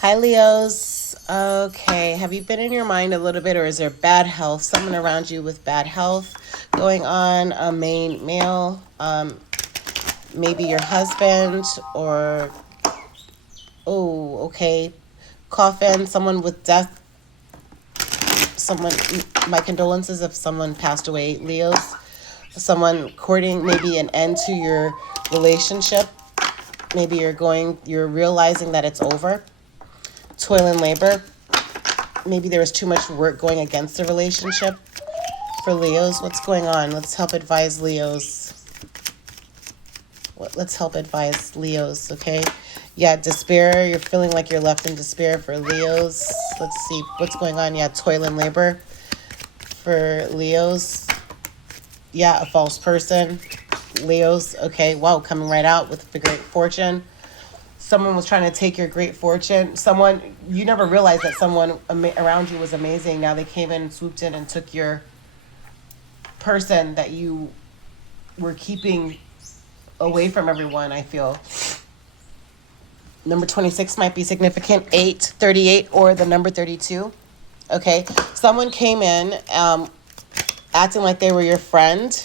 Hi, Leos. Okay, have you been in your mind a little bit, or is there bad health? Someone around you with bad health going on? A main male, maybe your husband, or okay, coffin. Someone with death. Someone. My condolences if someone passed away. Leos. Someone courting maybe an end to your relationship. Maybe you're realizing that it's over. Toil and labor. Maybe there was too much work going against the relationship. For Leos, what's going on? Let's help advise Leos. Let's help advise Leos, okay? Yeah, despair. You're feeling like you're left in despair for Leos. Let's see what's going on. Yeah, toil and labor for Leos. Yeah, a false person. Leos, okay, wow, coming right out with the great fortune. Someone was trying to take your great fortune. Someone, you never realized that someone around you was amazing. Now they came in, swooped in, and took your person that you were keeping away from everyone, I feel. Number 26 might be significant. 8, 38, or the number 32. Okay. Someone came in acting like they were your friend.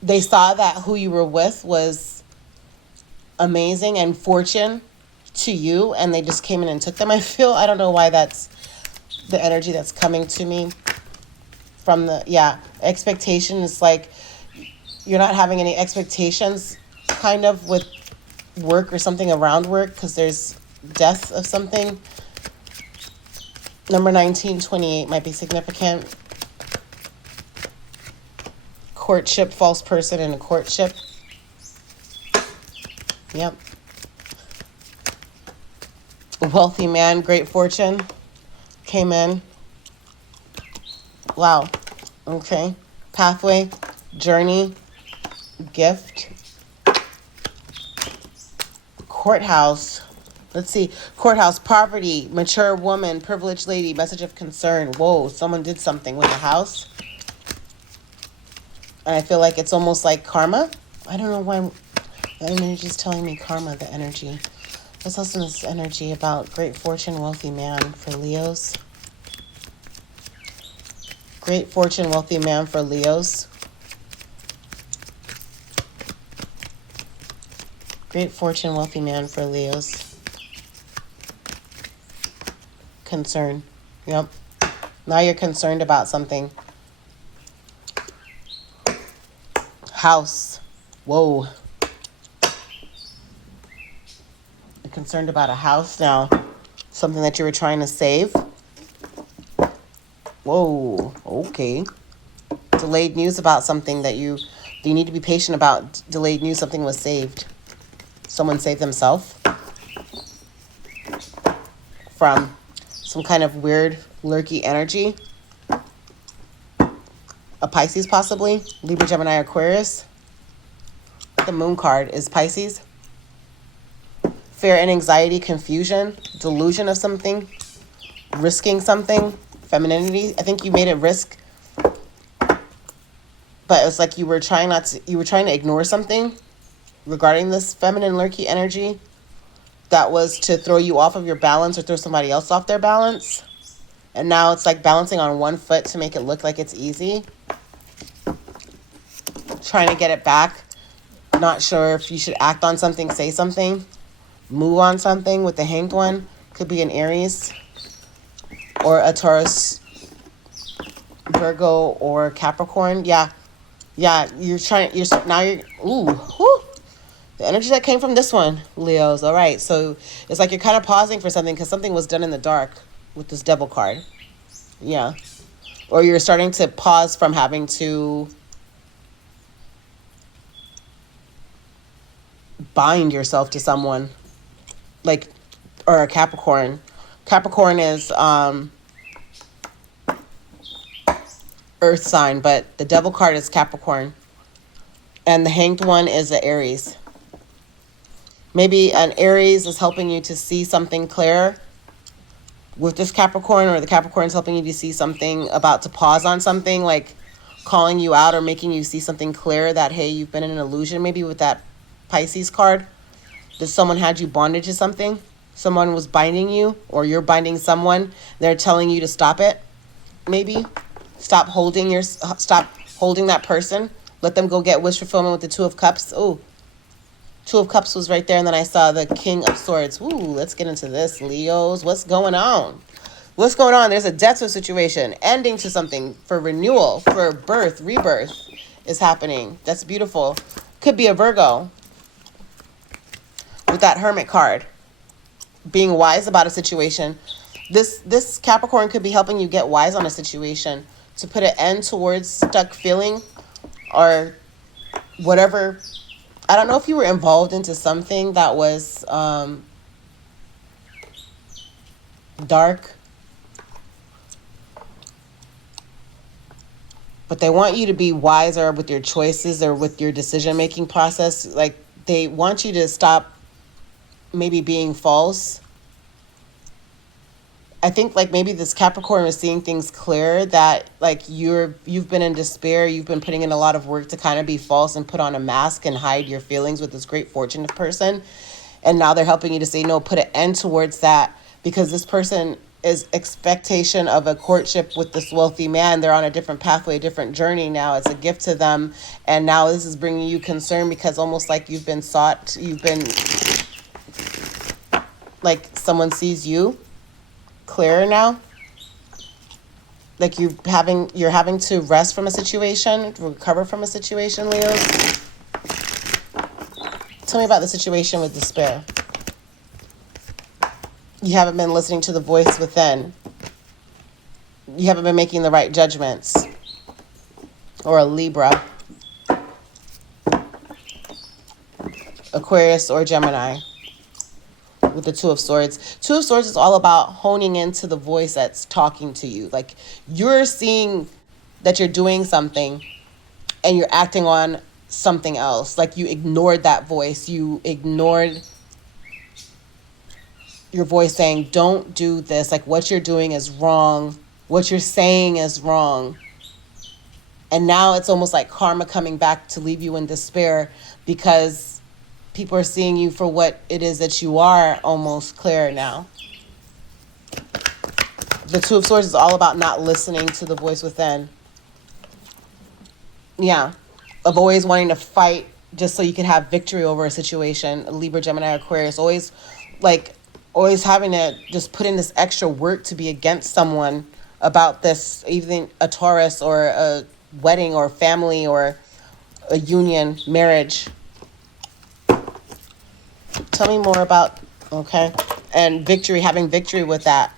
They saw that who you were with was amazing and fortune to you, and they just came in and took them. I don't know why that's the energy that's coming to me from expectation is like you're not having any expectations kind of with work or something around work because there's death of something. Number 1928 might be significant. Courtship, false person in a courtship. Yep. A wealthy man, great fortune came in. Wow. Okay. Pathway, journey, gift. Courthouse. Let's see. Courthouse, poverty, mature woman, privileged lady, message of concern. Whoa, someone did something with the house. And I feel like it's almost like karma. I don't know why the energy is telling me karma, the energy. Let's listen to this energy about great fortune, wealthy man for Leos. Great fortune, wealthy man for Leos. Great fortune, wealthy man for Leos. Concern. Yep. Now you're concerned about something. House. Whoa. You're concerned about a house now. Something that you were trying to save. Whoa. Okay. Delayed news about something that you need to be patient about. Delayed news, something was saved. Someone saved themselves from some kind of weird, lurky energy. A Pisces, possibly. Libra, Gemini, Aquarius. The moon card is Pisces. Fear and anxiety, confusion, delusion of something, risking something, femininity. I think you made it risk, but it's like you were trying to ignore something regarding this feminine lurky energy that was to throw you off of your balance or throw somebody else off their balance. And now it's like balancing on one foot to make it look like it's easy. Trying to get it back. Not sure if you should act on something, say something, move on something with the Hanged One. Could be an Aries or a Taurus, Virgo, or Capricorn. Yeah, you're the energy that came from this one, Leos. All right, so it's like you're kind of pausing for something because something was done in the dark with this Devil card. Yeah, or you're starting to pause from having to bind yourself to someone, like, or a Capricorn. Capricorn is Earth sign, but the Devil card is Capricorn, and the Hanged One is the Aries. Maybe an Aries is helping you to see something clearer with this Capricorn, or the Capricorn is helping you to see something, about to pause on something, like calling you out or making you see something clear that, hey, you've been in an illusion, maybe with that Pisces card. that someone had you bonded to something. Someone was binding you, or you're binding someone. They're telling you to stop it. Maybe stop holding that person. Let them go get wish fulfillment with the Two of Cups. Oh, Two of Cups was right there, and then I saw the King of Swords. Ooh, let's get into this, Leos. What's going on? What's going on? There's a death to a situation, ending to something, for renewal, for birth, rebirth is happening. That's beautiful. Could be a Virgo with that Hermit card. Being wise about a situation. This Capricorn could be helping you get wise on a situation to put an end towards stuck feeling or whatever. I don't know if you were involved into something that was dark, but they want you to be wiser with your choices or with your decision-making process. Like, they want you to stop maybe being false. I think like maybe this Capricorn is seeing things clear, that like you've been in despair, you've been putting in a lot of work to kind of be false and put on a mask and hide your feelings with this great fortune person. And now they're helping you to say no, put an end towards that, because this person is expectation of a courtship with this wealthy man. They're on a different pathway, a different journey now. It's a gift to them. And now this is bringing you concern, because almost like you've been like someone sees you clearer now. Like you're having to rest from a situation, recover from a situation, Leos. Tell me about the situation with despair. You haven't been listening to the voice within. You haven't been making the right judgments. Or a Libra, Aquarius, or Gemini with the Two of Swords. Two of Swords is all about honing into the voice that's talking to you. Like, you're seeing that you're doing something and you're acting on something else. Like, you ignored that voice. You ignored your voice saying, don't do this. Like, what you're doing is wrong. What you're saying is wrong. And now it's almost like karma coming back to leave you in despair, because people are seeing you for what it is that you are, almost clear now. The Two of Swords is all about not listening to the voice within. Yeah. Of always wanting to fight just so you can have victory over a situation. Libra, Gemini, Aquarius. Always having to just put in this extra work to be against someone about this, even a Taurus or a wedding or family or a union, marriage. Tell me more about, okay, and victory, having victory with that.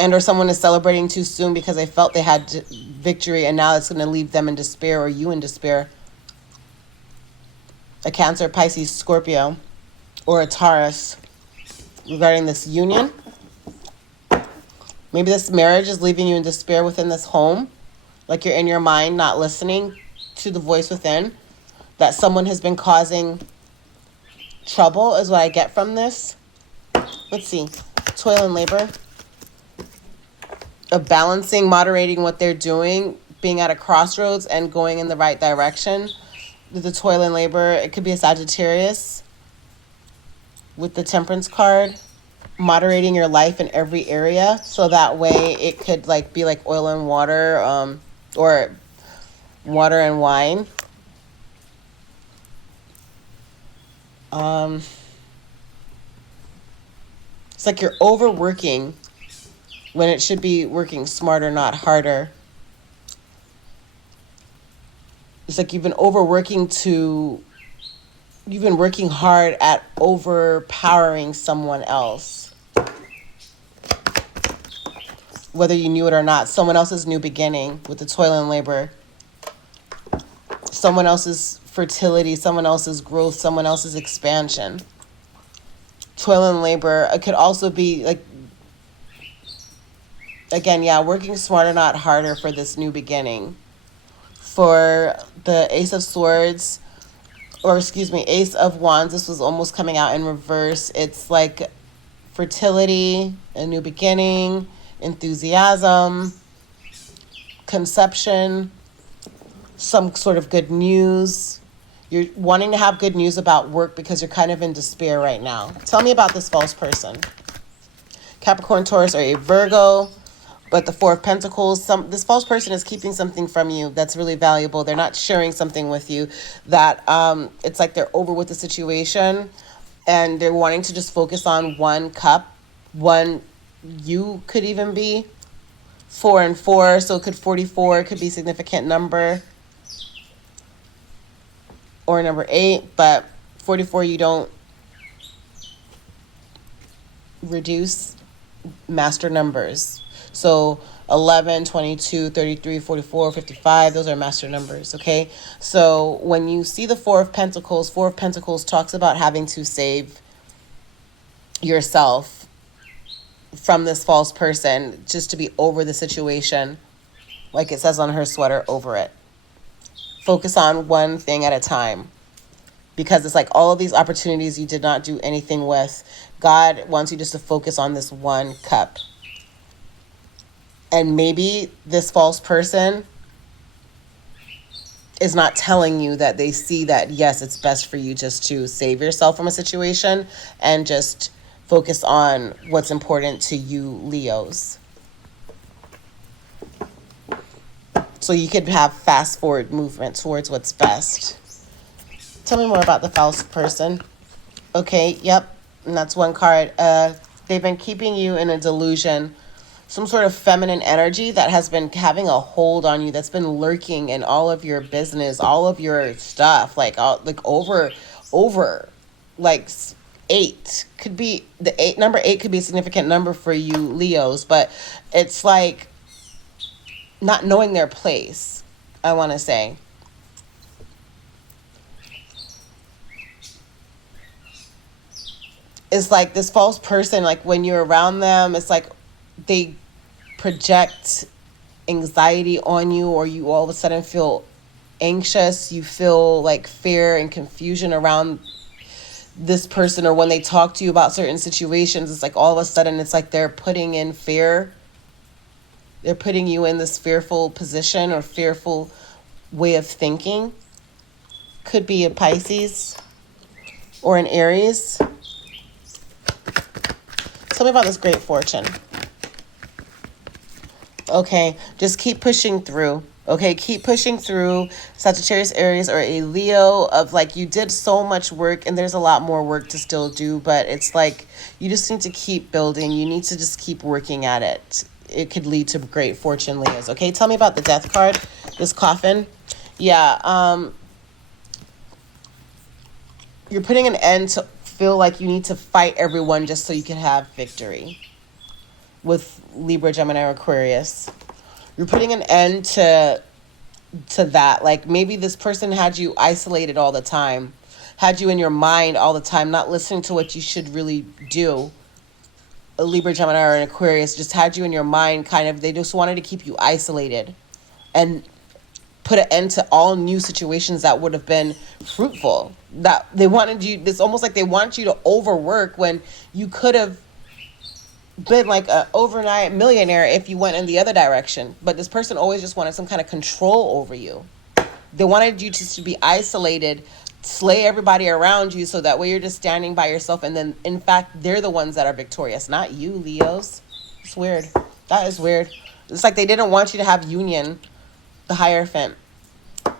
And or someone is celebrating too soon because they felt they had victory, and now it's going to leave them in despair, or you in despair. A Cancer, Pisces, Scorpio, or a Taurus regarding this union. Maybe this marriage is leaving you in despair within this home. Like you're in your mind, not listening to the voice within. That someone has been causing trouble is what I get from this. Let's see. Toil and labor. Of balancing, moderating what they're doing, being at a crossroads and going in the right direction. With the toil and labor, it could be a Sagittarius. With the Temperance card. Moderating your life in every area. So that way it could like be like oil and water, or water and wine. It's like you're overworking when it should be working smarter, not harder. It's like you've been working hard at overpowering someone else. Whether you knew it or not, someone else's new beginning with the toil and labor. Someone else's fertility, someone else's growth, someone else's expansion. Toil and labor. It could also be like, again, yeah, working smarter, not harder for this new beginning. For the Ace of Swords, or excuse me, Ace of Wands, this was almost coming out in reverse. It's like fertility, a new beginning, enthusiasm, conception, some sort of good news. You're wanting to have good news about work because you're kind of in despair right now. Tell me about this false person. Capricorn, Taurus, or a Virgo. But the Four of Pentacles, this false person is keeping something from you that's really valuable. They're not sharing something with you that it's like they're over with the situation and they're wanting to just focus on one cup. One, you could even be 4 and 4, so it could 44, it could be a significant number, or number 8, but 44 you don't reduce master numbers. So 11, 22, 33, 44, 55, those are master numbers, okay? So when you see the Four of Pentacles talks about having to save yourself from this false person, just to be over the situation, like it says on her sweater, over it. Focus on one thing at a time, because it's like all of these opportunities you did not do anything with. God wants you just to focus on this one cup. And maybe this false person is not telling you that they see that, yes, it's best for you just to save yourself from a situation and just focus on what's important to you, Leos. So you could have fast forward movement towards what's best. Tell me more about the false person. Okay, yep. And that's one card. They've been keeping you in a delusion. Some sort of feminine energy that has been having a hold on you, that's been lurking in all of your business, all of your stuff, like over, like 8 could be number 8 could be a significant number for you, Leos, but it's like not knowing their place, I want to say. It's like this false person, like when you're around them, it's like they project anxiety on you, or you all of a sudden feel anxious. You feel like fear and confusion around this person, or when they talk to you about certain situations, it's like all of a sudden it's like they're putting in fear. They're putting you in this fearful position or fearful way of thinking. Could be a Pisces or an Aries. Tell me about this great fortune. Okay, just keep pushing through. Okay, keep pushing through. Sagittarius, Aries, or a Leo, of like you did so much work and there's a lot more work to still do, but it's like you just need to keep building. You need to just keep working at it. It could lead to great fortune, Leos. Okay, tell me about the Death card, this coffin. Yeah, you're putting an end to feel like you need to fight everyone just so you can have victory. With Libra, Gemini, or Aquarius, you're putting an end to that. Like maybe this person had you isolated all the time, had you in your mind all the time, not listening to what you should really do. A Libra, Gemini, or an Aquarius just had you in your mind, kind of. They just wanted to keep you isolated and put an end to all new situations that would have been fruitful. That they wanted you, it's almost like they want you to overwork when you could have been like an overnight millionaire if you went in the other direction. But this person always just wanted some kind of control over you. They wanted you just to be isolated, slay everybody around you, so that way you're just standing by yourself, and then in fact they're the ones that are victorious, not you, Leos. It's weird. That is weird. It's like they didn't want you to have union, the Hierophant.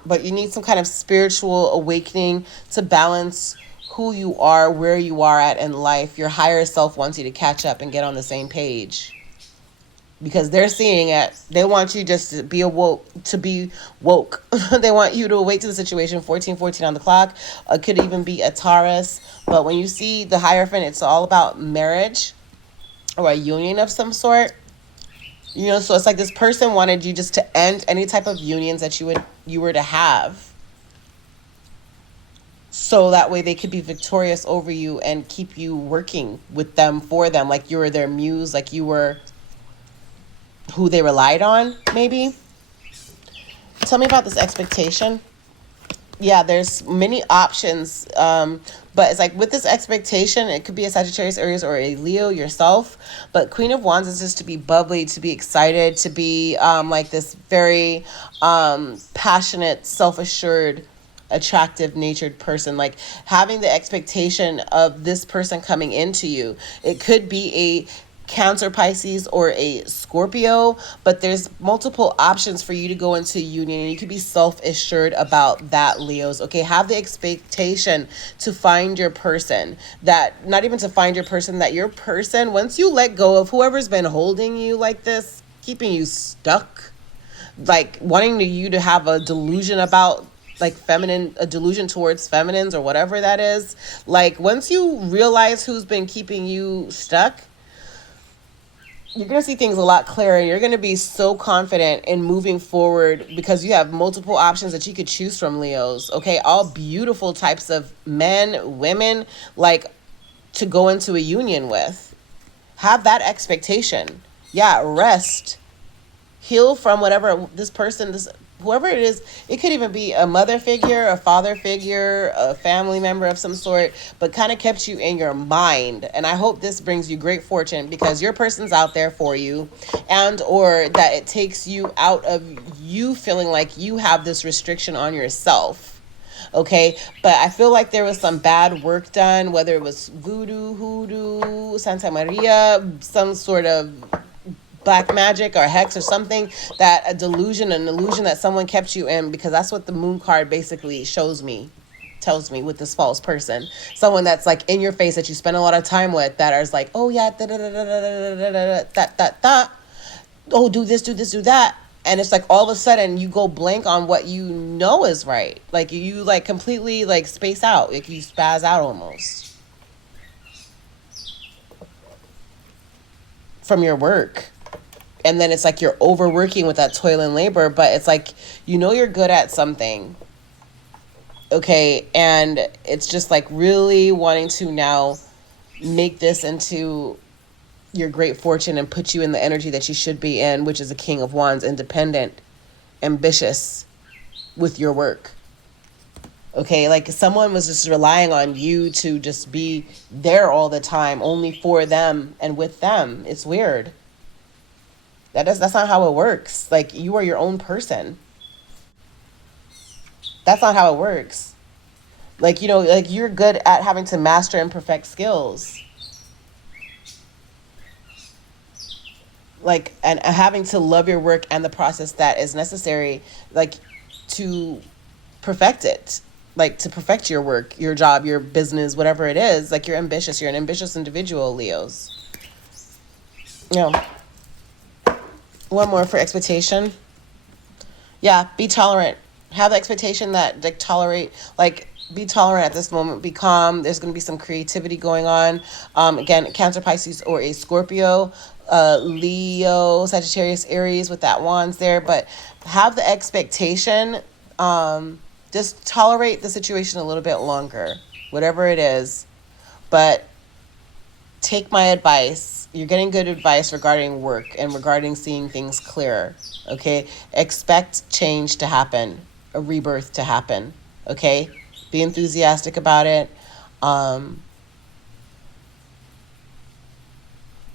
But you need some kind of spiritual awakening to balance who you are, where you are at in life. Your higher self wants you to catch up and get on the same page, because they're seeing it. They want you just to be woke. They want you to awake to the situation. 14:14 on the clock. It could even be a Taurus. But when you see the Hierophant, it's all about marriage or a union of some sort. You know, so it's like this person wanted you just to end any type of unions that you were to have, so that way they could be victorious over you and keep you working with them, for them, like you were their muse, like you were who they relied on, maybe. Tell me about this expectation. Yeah, there's many options, but it's like with this expectation, it could be a Sagittarius, Aries, or a Leo, yourself. But Queen of Wands is just to be bubbly, to be excited, to be like this very passionate, self-assured attractive natured person, like having the expectation of this person coming into you. It could be a Cancer, Pisces, or a Scorpio, but there's multiple options for you to go into union, and you can be self-assured about that, Leos. Okay, have the expectation to find your person, that not even to find your person, that your person, once you let go of whoever's been holding you like this, keeping you stuck, like wanting you to have a delusion about like feminine, a delusion towards feminines or whatever that is, like once you realize who's been keeping you stuck, you're going to see things a lot clearer. You're going to be so confident in moving forward because you have multiple options that you could choose from, Leos. Okay, all beautiful types of men, women, like to go into a union with. Have that expectation. Yeah, rest. Heal from whatever this person, this whoever it is. It could even be a mother figure, a father figure, a family member of some sort, but kind of kept you in your mind. And I hope this brings you great fortune because your person's out there for you, and or that it takes you out of you feeling like you have this restriction on yourself. Okay, but I feel like there was some bad work done, whether it was voodoo, hoodoo, Santa Maria, some sort of black magic or hex or something, that a delusion, an illusion that someone kept you in, because that's what the moon card basically shows me, tells me with this false person. Someone that's like in your face that you spend a lot of time with, that is like, oh yeah, that, oh, do this, do this, do that. And it's like all of a sudden you go blank on what you know is right. Like you like completely like space out, like you spaz out almost from your work. And then it's like you're overworking with that toil and labor, but it's like, you know, you're good at something. Okay. And it's just like really wanting to now make this into your great fortune and put you in the energy that you should be in, which is a King of Wands, independent, ambitious with your work. Okay. Like someone was just relying on you to just be there all the time, only for them and with them. It's weird. That's not how it works. Like you are your own person. That's not how it works. Like, you know, like you're good at having to master and perfect skills. Like, and having to love your work and the process that is necessary, like to perfect it, like to perfect your work, your job, your business, whatever it is. Like you're ambitious. You're an ambitious individual, Leos. Yeah. One more for expectation. Yeah, be tolerant. Have the expectation that like tolerate, like be tolerant at this moment. Be calm. There's going to be some creativity going on. Again, Cancer, Pisces, or a Scorpio, Leo, Sagittarius, Aries with that wands there. But have the expectation. Just tolerate the situation a little bit longer, whatever it is. But take my advice. You're getting good advice regarding work and regarding seeing things clearer. Okay? Expect change to happen, a rebirth to happen. Okay? Be enthusiastic about it.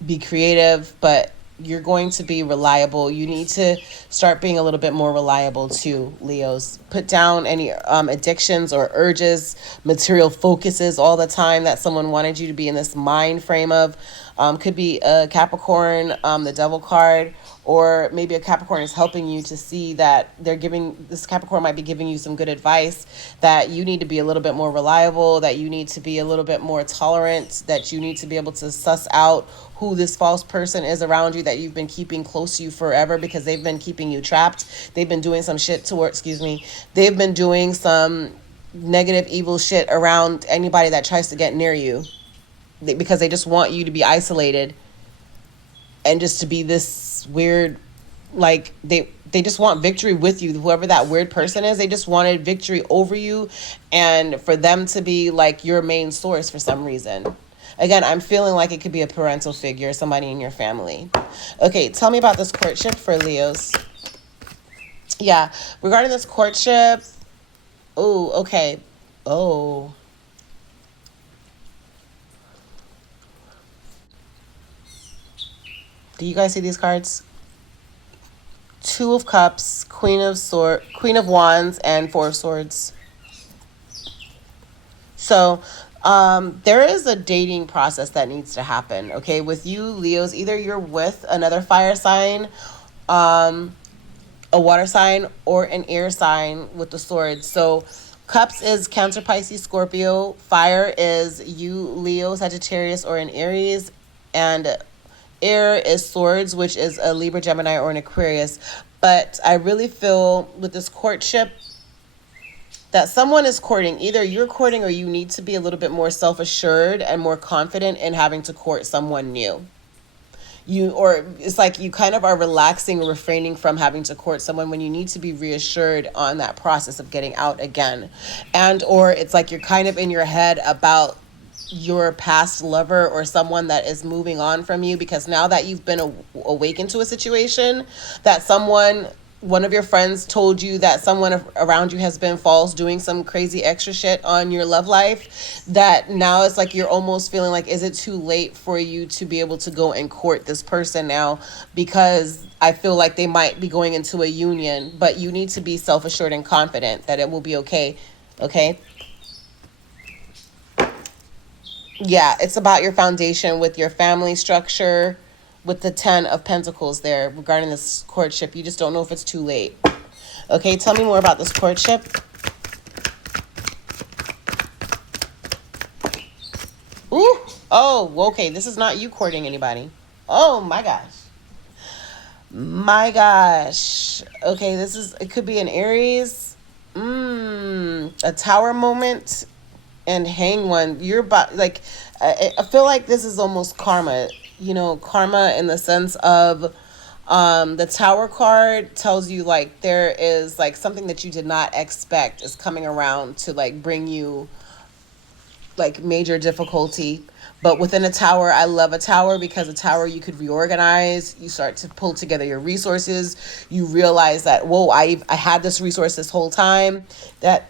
Be creative, but you're going to be reliable. You need to start being a little bit more reliable too, Leos. Put down any addictions or urges, material focuses all the time that someone wanted you to be in this mind frame of. Could be a Capricorn, the devil card, or maybe a Capricorn is helping you to see that this Capricorn might be giving you some good advice, that you need to be a little bit more reliable, that you need to be a little bit more tolerant, that you need to be able to suss out who this false person is around you that you've been keeping close to you forever because they've been keeping you trapped. They've been doing some shit they've been doing some negative, evil shit around anybody that tries to get near you, because they just want you to be isolated and just to be this weird, like they just want victory with you. Whoever that weird person is, they just wanted victory over you and for them to be like your main source for some reason. Again, I'm feeling like it could be a parental figure, somebody in your family. Okay, tell me about this courtship for Leos. Yeah, regarding this courtship. Oh, okay. Oh. Do you guys see these cards? Two of Cups, Queen of Wands, and Four of Swords. So there is a dating process that needs to happen. Okay, with you Leos, either you're with another fire sign, um, a water sign, or an air sign with the sword. So cups is Cancer, Pisces, Scorpio. Fire is you Leo, Sagittarius, or an Aries. And air is swords, which is a Libra, Gemini, or an Aquarius. But I really feel with this courtship that someone is courting. Either you're courting or you need to be a little bit more self-assured and more confident in having to court someone new. Or it's like you kind of are relaxing or refraining from having to court someone when you need to be reassured on that process of getting out again. And or it's like you're kind of in your head about your past lover or someone that is moving on from you, because now that you've been awakened to a situation that one of your friends told you that someone around you has been false, doing some crazy extra shit on your love life, that now it's like you're almost feeling like, is it too late for you to be able to go and court this person now? Because I feel like they might be going into a union, but you need to be self-assured and confident that it will be okay. Okay? Yeah, it's about your foundation with your family structure, with the 10 of Pentacles there regarding this courtship. You just don't know if it's too late. Okay, tell me more about this courtship. Ooh, oh, okay, this is not you courting anybody. Oh my gosh. My gosh. Okay, it could be an Aries. A tower moment and hang one. You're about, like, I feel like this is almost karma. Karma in the sense of the tower card tells you like there is like something that you did not expect is coming around to like bring you like major difficulty. But within a tower, I love a tower, because a tower you could reorganize. You start to pull together your resources. You realize that, whoa, I had this resource this whole time that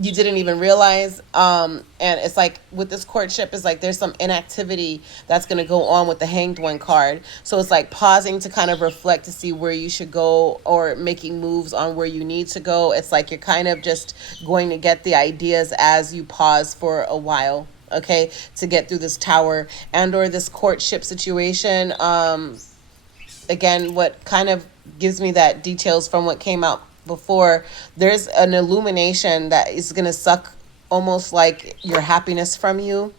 you didn't even realize. And it's like with this courtship, it's like there's some inactivity that's going to go on with the Hanged One card. So it's like pausing to kind of reflect to see where you should go, or making moves on where you need to go. It's like you're kind of just going to get the ideas as you pause for a while, okay, to get through this tower and or this courtship situation. Again, what kind of gives me that details from what came out before, there's an illumination that is going to suck almost like your happiness from you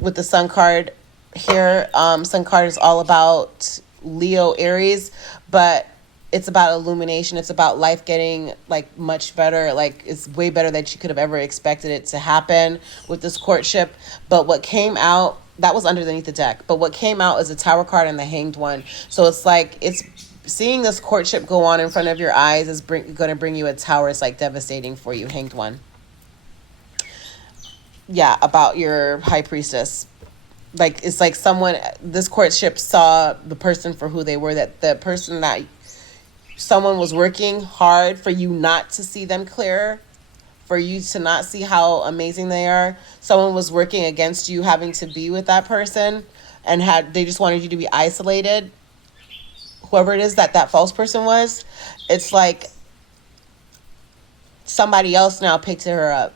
with the Sun card here. Sun card is all about Leo, Aries, but it's about illumination. It's about life getting like much better. Like it's way better than you could have ever expected it to happen with this courtship. But what came out, that was underneath the deck, but what came out is a Tower card and the Hanged One. So it's like, it's seeing this courtship go on in front of your eyes is going to bring you a tower. It's like devastating for you, Hanged One. Yeah, about your High Priestess. Like, it's like this courtship saw the person for who they were, that the person that someone was working hard for you not to see them clearer, for you to not see how amazing they are. Someone was working against you having to be with that person, and they just wanted you to be isolated. Whoever it is that false person was, it's like somebody else now picked up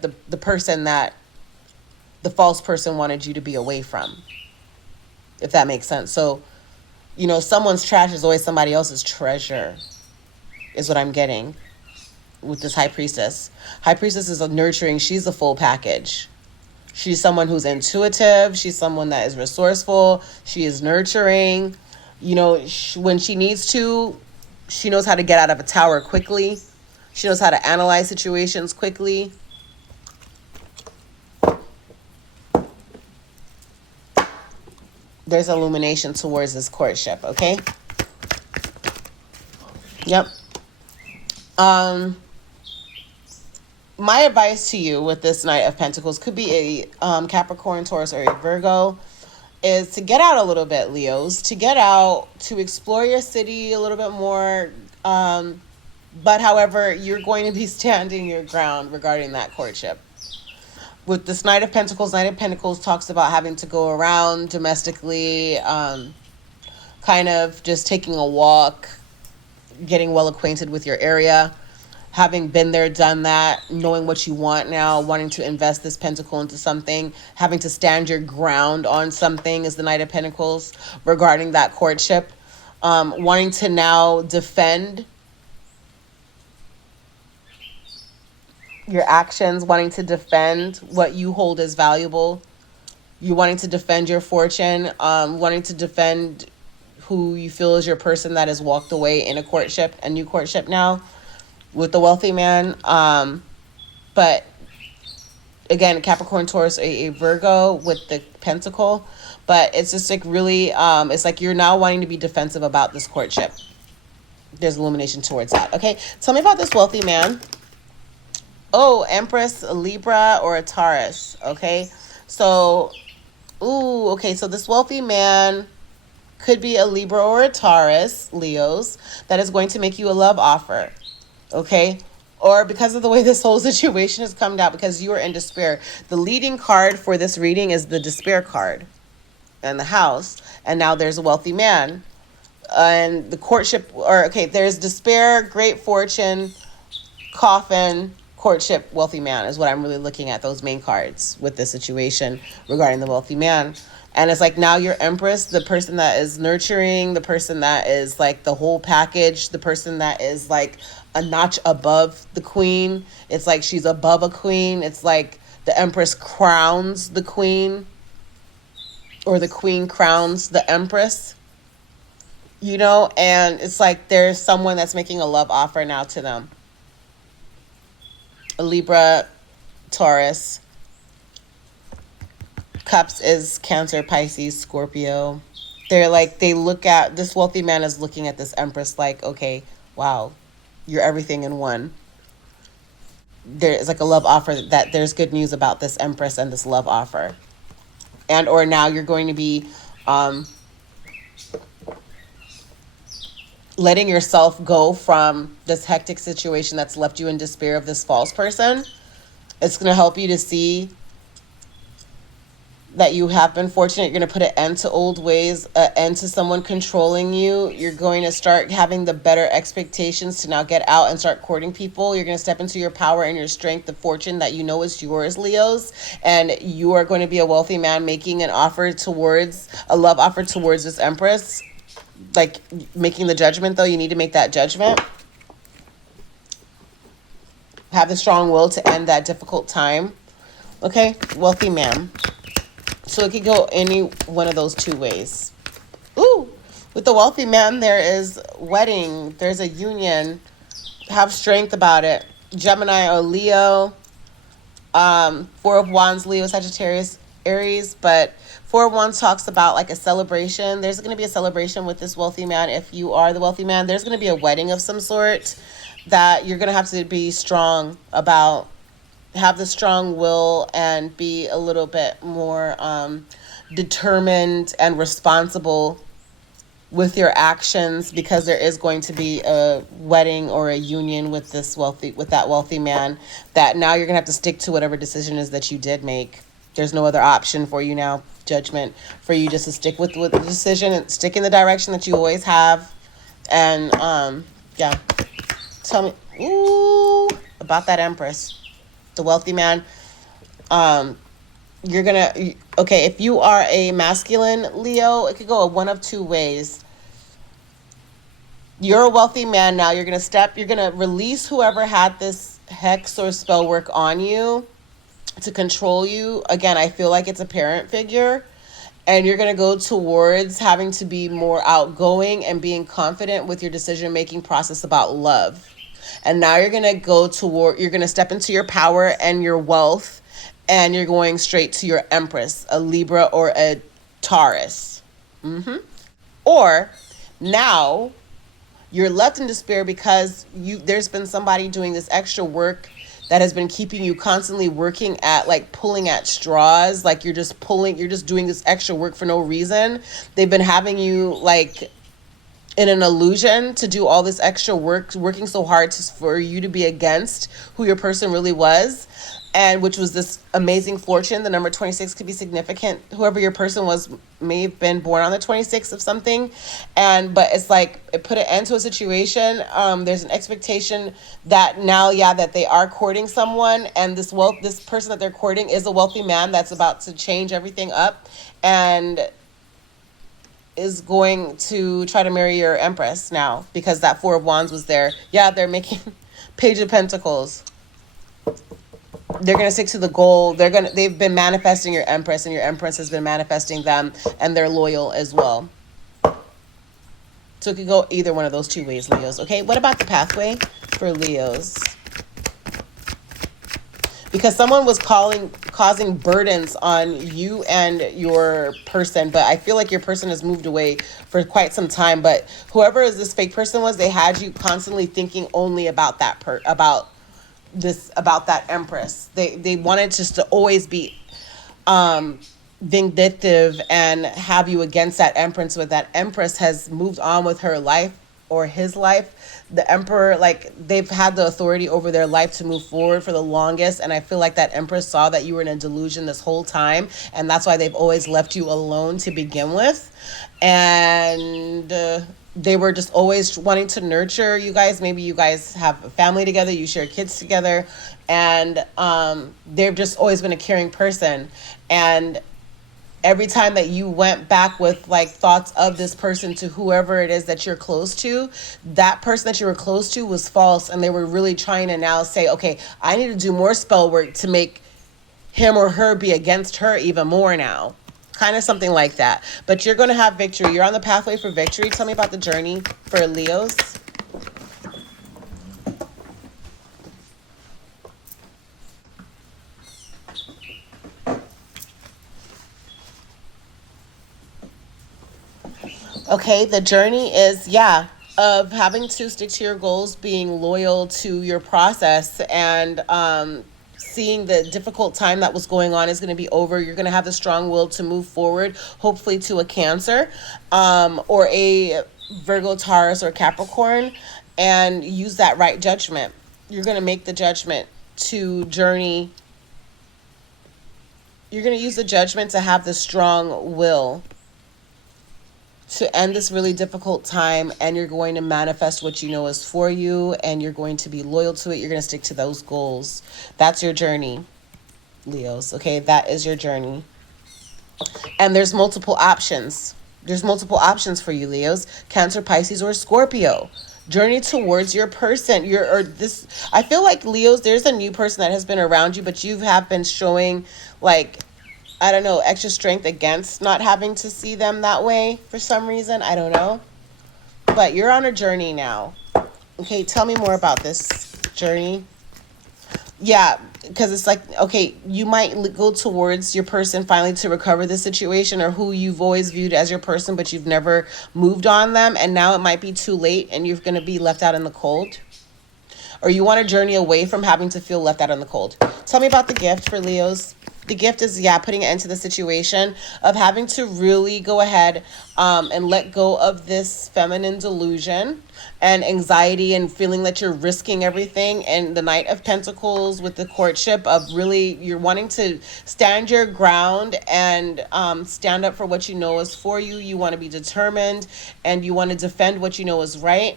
the person that the false person wanted you to be away from, if that makes sense. So, someone's trash is always somebody else's treasure, is what I'm getting with this High Priestess. High Priestess is nurturing. She's the full package. She's someone who's intuitive. She's someone that is resourceful. She is nurturing. When she needs to, she knows how to get out of a tower quickly. She knows how to analyze situations quickly. There's illumination towards this courtship, okay? Yep. My advice to you with this Knight of Pentacles, could be a Capricorn, Taurus, or a Virgo, is to get out a little bit, Leos. To get out, to explore your city a little bit more. But however, you're going to be standing your ground regarding that courtship. With this Knight of Pentacles talks about having to go around domestically, kind of just taking a walk, getting well acquainted with your area, having been there, done that, knowing what you want now, wanting to invest this pentacle into something, having to stand your ground on something is the Knight of Pentacles regarding that courtship. Wanting to now defend your actions, wanting to defend what you hold as valuable. You wanting to defend your fortune, wanting to defend who you feel is your person that has walked away in a courtship, a new courtship now with the wealthy man. But again, Capricorn, Taurus, a Virgo with the pentacle. But it's just like really, it's like you're now wanting to be defensive about this courtship. There's illumination towards that. Okay, tell me about this wealthy man. Oh, Empress, a Libra, or a Taurus. Okay, so, ooh, okay, so this wealthy man could be a Libra or a Taurus, Leos, that is going to make you a love offer. Okay, or because of the way this whole situation has come out, because you are in despair. The leading card for this reading is the despair card and the house, and now there's a wealthy man. And the courtship, or okay, there's despair, great fortune, coffin, courtship, wealthy man is what I'm really looking at, those main cards with this situation regarding the wealthy man. And it's like now you're Empress, the person that is nurturing, the person that is like the whole package, the person that is like a notch above the queen. It's like she's above a queen. It's like the Empress crowns the queen, or the queen crowns the Empress, you know? And it's like there's someone that's making a love offer now to them. A Libra, Taurus. Cups is Cancer, Pisces, Scorpio. They're like, they look at, this wealthy man is looking at this Empress like, okay, wow, you're everything in one. There is like a love offer, that there's good news about this Empress and this love offer. And or now you're going to be letting yourself go from this hectic situation that's left you in despair of this false person. It's going to help you to see that you have been fortunate. You're going to put an end to old ways, an end to someone controlling you. You're going to start having the better expectations to now get out and start courting people. You're going to step into your power and your strength, the fortune that you know is yours, Leos. And you are going to be a wealthy man making an offer towards, a love offer towards this Empress. Like making the judgment, though. You need to make that judgment. Have the strong will to end that difficult time. Okay, wealthy man. So it could go any one of those two ways. Ooh, with the wealthy man, there is wedding. There's a union. Have strength about it. Gemini or Leo. Four of Wands, Leo, Sagittarius, Aries. But Four of Wands talks about like a celebration. There's going to be a celebration with this wealthy man. If you are the wealthy man, there's going to be a wedding of some sort that you're going to have to be strong about. Have the strong will and be a little bit more determined and responsible with your actions, because there is going to be a wedding or a union with that wealthy man, that now you're gonna have to stick to whatever decision is that you did make. There's no other option for you now, judgment, for you just to stick with the decision and stick in the direction that you always have. And yeah, tell me about that Empress. The wealthy man, you're gonna, okay, if you are a masculine Leo, it could go one of two ways. You're a wealthy man now. You're gonna release whoever had this hex or spell work on you to control you. Again, I feel like it's a parent figure. And you're going to go towards having to be more outgoing and being confident with your decision-making process about love. And now you're going to step into your power and your wealth, and you're going straight to your Empress, a Libra or a Taurus. Or now you're left in despair because there's been somebody doing this extra work that has been keeping you constantly working at, like, pulling at straws. Like, you're just doing this extra work for no reason. They've been having you, like, in an illusion to do all this extra work, working so hard for you to be against who your person really was, and which was this amazing fortune. The number 26 could be significant. Whoever your person was may have been born on the 26th of something, but it's like it put an end to a situation. There's an expectation that now, yeah, that they are courting someone, and this person that they're courting is a wealthy man that's about to change everything up, and is going to try to marry your empress now because that Four of Wands was there. Yeah, they're making Page of Pentacles. They're going to stick to the goal. They've been manifesting your empress, and your empress has been manifesting them, and they're loyal as well. So it could go either one of those two ways, Leos. Okay, what about the pathway for Leos? Because someone was causing burdens on you and your person, but I feel like your person has moved away for quite some time. But whoever is this fake person was, they had you constantly thinking only about that about that empress. They wanted just to always be vindictive and have you against that empress, but that empress has moved on with her life or his life. The emperor, like, they've had the authority over their life to move forward for the longest, and I feel like that empress saw that you were in a delusion this whole time, and that's why they've always left you alone to begin with. And they were just always wanting to nurture you guys. Maybe you guys have a family together, you share kids together, and they've just always been a caring person. And every time that you went back with like thoughts of this person to whoever it is that you're close to, that person that you were close to was false, and they were really trying to now say, okay, I need to do more spell work to make him or her be against her even more now. Kind of something like that. But you're going to have victory. You're on the pathway for victory. Tell me about the journey for Leos. Okay, the journey is, yeah, of having to stick to your goals, being loyal to your process, and seeing the difficult time that was going on is going to be over. You're going to have the strong will to move forward, hopefully to a Cancer or a Virgo, Taurus, or Capricorn, and use that right judgment. You're going to make the judgment to journey. You're going to use the judgment to have the strong will to end this really difficult time, and you're going to manifest what you know is for you, and you're going to be loyal to it. You're going to stick to those goals. That's your journey, Leos. Okay, that is your journey. And there's multiple options. There's multiple options for you, Leos. Cancer, Pisces, or Scorpio. Journey towards your person. I feel like, Leos, there's a new person that has been around you, but you have been showing, like, I don't know, extra strength against not having to see them that way for some reason. I don't know. But you're on a journey now. Okay, tell me more about this journey. Yeah, because it's like, okay, you might go towards your person finally to recover the situation, or who you've always viewed as your person, but you've never moved on them. And now it might be too late, and you're going to be left out in the cold. Or you want to journey away from having to feel left out in the cold. Tell me about the gift for Leos. The gift is, yeah, putting an end to the situation of having to really go ahead and let go of this feminine delusion and anxiety and feeling that you're risking everything. And the Knight of Pentacles with the courtship of really, you're wanting to stand your ground and stand up for what you know is for you. You want to be determined, and you want to defend what you know is right.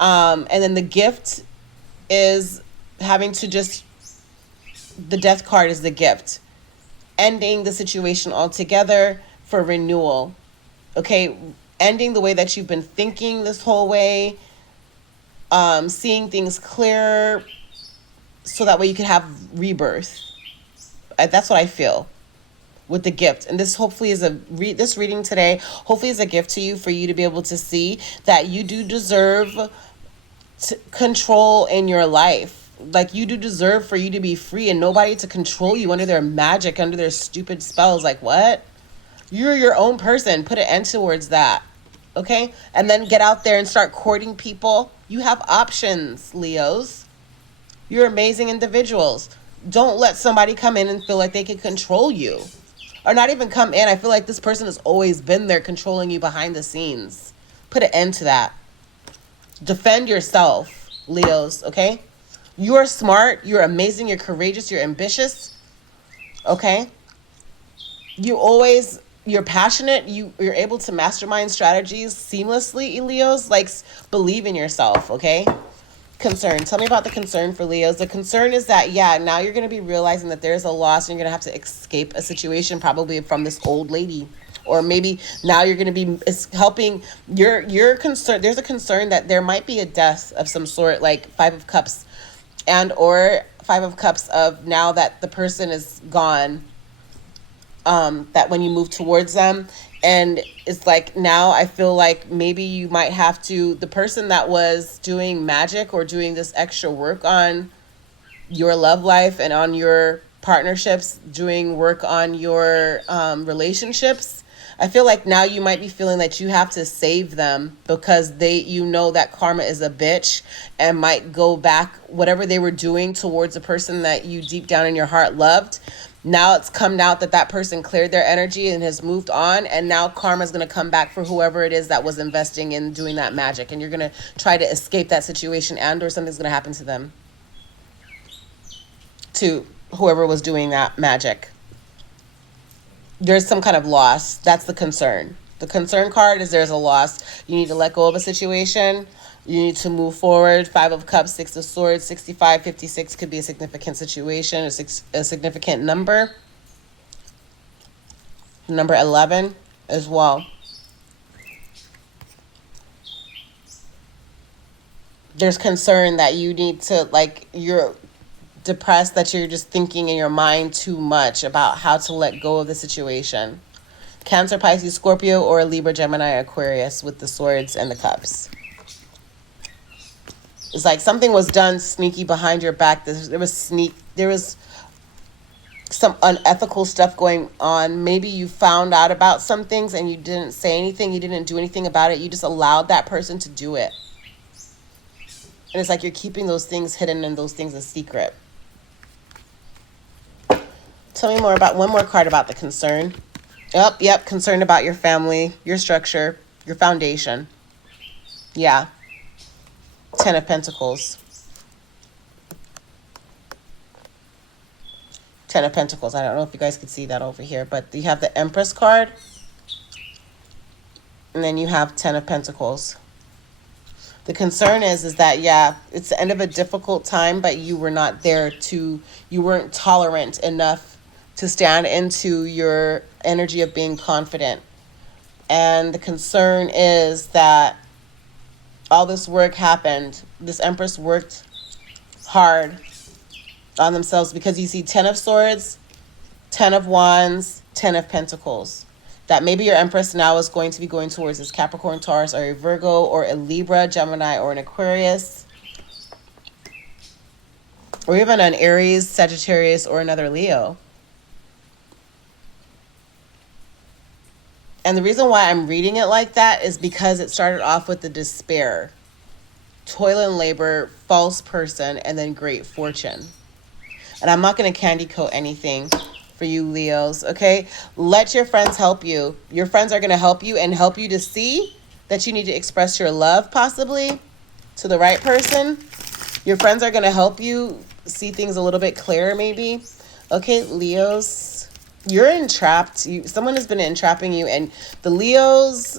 And then the gift is having to just, the Death card is the gift. Ending the situation altogether for renewal. Okay, ending the way that you've been thinking this whole way, seeing things clearer, so that way you can have rebirth. That's what I feel with the gift. And this hopefully is this reading today hopefully is a gift to you, for you to be able to see that you do deserve control in your life. Like, you do deserve for you to be free, and nobody to control you under their magic, under their stupid spells. Like, what? You're your own person. Put an end towards that. Okay? And then get out there and start courting people. You have options, Leos. You're amazing individuals. Don't let somebody come in and feel like they can control you. Or not even come in. I feel like this person has always been there controlling you behind the scenes, Put an end to that. Defend yourself, Leos, okay? You're smart, you're amazing, you're courageous, you're ambitious, okay? You're passionate, you're able to mastermind strategies seamlessly, Leos. Like, believe in yourself, okay? Concern. Tell me about the concern for Leos. The concern is that, yeah, now you're going to be realizing that there's a loss and you're going to have to escape a situation probably from this old lady. Or maybe now you're going to be helping your concern. There's a concern that there might be a death of some sort, like Five of Cups, and or Five of Cups of now that the person is gone. That when you move towards them, and it's like now I feel like maybe you might have to, the person that was doing magic or doing this extra work on your love life and on your partnerships, doing work on your relationships, I feel like now you might be feeling that you have to save them because you know that karma is a bitch and might go back whatever they were doing towards a person that you deep down in your heart loved. Now it's come out that that person cleared their energy and has moved on, and now karma is going to come back for whoever it is that was investing in doing that magic, and you're going to try to escape that situation, and or something's going to happen to them, to whoever was doing that magic. There's some kind of loss. That's the concern. The concern card is there's a loss. You need to let go of a situation. You need to move forward. Five of Cups, Six of Swords, 65, 56 could be a significant situation, a significant number. Number 11 as well. There's concern that you need to, like, you're depressed, that you're just thinking in your mind too much about how to let go of the situation. Cancer, Pisces, Scorpio, or Libra, Gemini, Aquarius with the Swords and the Cups. It's like something was done sneaky behind your back. There was some unethical stuff going on. Maybe you found out about some things and you didn't say anything. You didn't do anything about it. You just allowed that person to do it. And it's like you're keeping those things hidden and those things a secret. Tell me more about one more card about the concern. Yep, concerned about your family, your structure, your foundation. Yeah. 10 of Pentacles. 10 of Pentacles. I don't know if you guys could see that over here, but you have the Empress card. And then you have 10 of Pentacles. The concern is that, yeah, it's the end of a difficult time, but you were not there to, you weren't tolerant enough to stand into your energy of being confident. And the concern is that all this work happened. This Empress worked hard on themselves because you see 10 of Swords, 10 of Wands, 10 of Pentacles. That maybe your Empress now is going to be going towards this Capricorn, Taurus, or a Virgo, or a Libra, Gemini, or an Aquarius. Or even an Aries, Sagittarius, or another Leo. And the reason why I'm reading it like that is because it started off with the despair, toil and labor, false person, and then great fortune. And I'm not going to candy coat anything for you Leos, okay? Let your friends help you. Your friends are going to help you and help you to see that you need to express your love possibly to the right person. Your friends are going to help you see things a little bit clearer maybe. Okay, Leos. You're entrapped. Someone has been entrapping you, and the Leos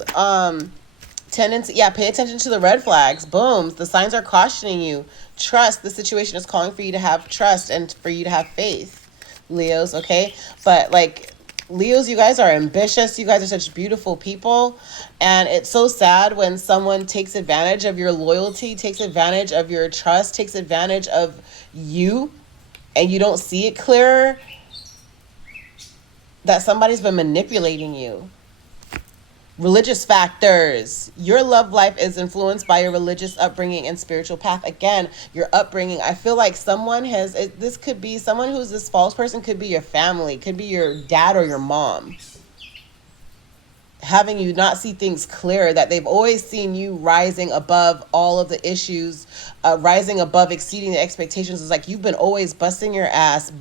tendency, yeah, pay attention to the red flags. Boom. The signs are cautioning you. Trust. The situation is calling for you to have trust and for you to have faith, Leos, okay? But like Leos, you guys are ambitious. You guys are such beautiful people, and it's so sad when someone takes advantage of your loyalty, takes advantage of your trust, takes advantage of you, and you don't see it clearer. That somebody's been manipulating you. Religious factors. Your love life is influenced by your religious upbringing and spiritual path. Again, your upbringing. I feel like someone has, this could be someone who's this false person, could be your family, could be your dad or your mom. Having you not see things clear, that they've always seen you rising above all of the issues, rising above, exceeding the expectations. It's like you've been always busting your ass,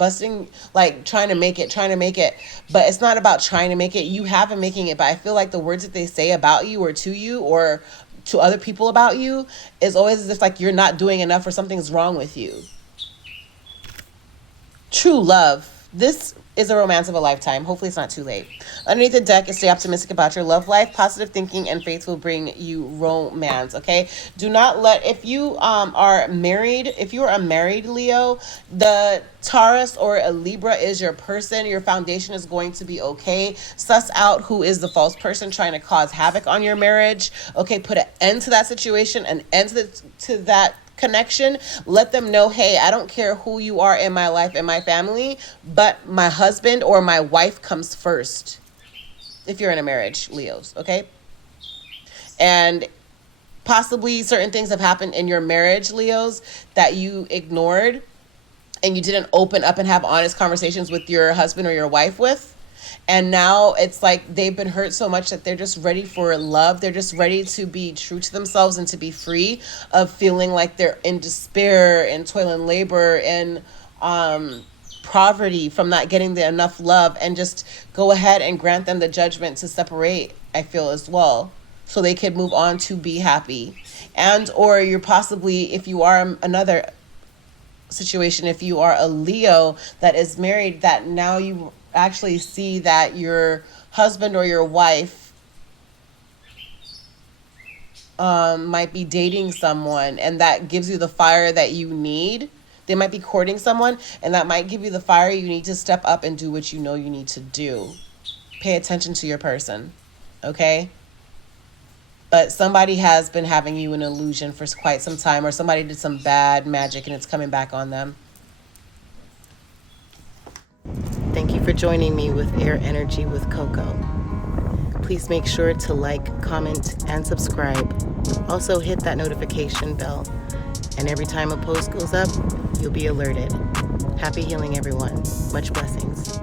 like trying to make it. But it's not about trying to make it. You have been making it. But I feel like the words that they say about you or to you, or to other people about you is always as if like you're not doing enough or something's wrong with you. True love. This is a romance of a lifetime. Hopefully it's not too late. Underneath the deck is stay optimistic about your love life. Positive thinking and faith will bring you romance, okay? Do not let, if you are married, if you are a married Leo, the Taurus or a Libra is your person. Your foundation is going to be okay. Suss out who is the false person trying to cause havoc on your marriage, okay? Put an end to that situation, an end to that connection. Let them know, hey, I don't care who you are in my life and my family, but my husband or my wife comes first. If you're in a marriage, Leos, okay? And possibly certain things have happened in your marriage, Leos, that you ignored and you didn't open up and have honest conversations with your husband or your wife with. And now it's like they've been hurt so much that they're just ready for love. They're just ready to be true to themselves and to be free of feeling like they're in despair and toil and labor and poverty from not getting enough love, and just go ahead and grant them the judgment to separate, I feel, as well, so they can move on to be happy. And or you're possibly, if you are another situation, if you are a Leo that is married, that now you actually see that your husband or your wife might be dating someone, and that gives you the fire that you need. They might be courting someone, and that might give you the fire you need to step up and do what you know you need to do. Pay attention to your person, okay? But somebody has been having you an illusion for quite some time, or somebody did some bad magic and it's coming back on them. Thank you for joining me with Air Energy with Coco. Please make sure to like, comment, and subscribe. Also hit that notification bell. And every time a post goes up, you'll be alerted. Happy healing, everyone. Much blessings.